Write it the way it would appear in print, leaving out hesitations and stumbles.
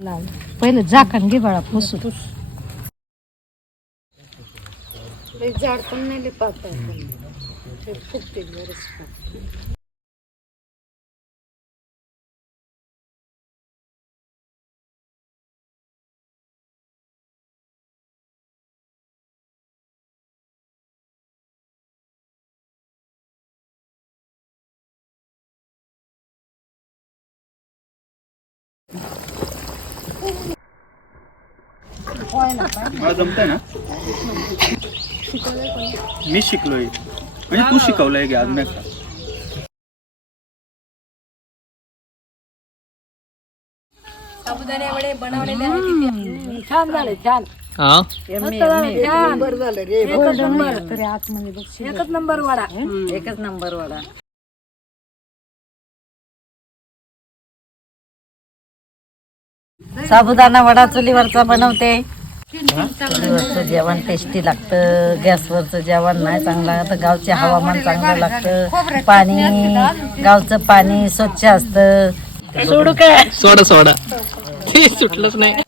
पहिले झाकण घे बाळा पुसू. झाड पण नाही पाहता फुगते बरंच. मला जमतंय ना. मी शिकलोय म्हणजे तू शिकवलंय की आज नाही का. साबुदाणे वडे बनवलेले आहेत. छान झाले छान. नंबर झालं रे. एकच नंबर वडा. एकच नंबर वडा. साबुदाणा वडा चुलीवरचा बनवते. चुलीवरचं जेवण टेस्टी लागतं. गॅसवरचं जेवण नाही चांगलं लागतं. गावचे हवामान चांगलं लागतं. पाणी गावचं पाणी स्वच्छ असतं. सोडू काय सोडा सोडा ते सुटलंच नाही.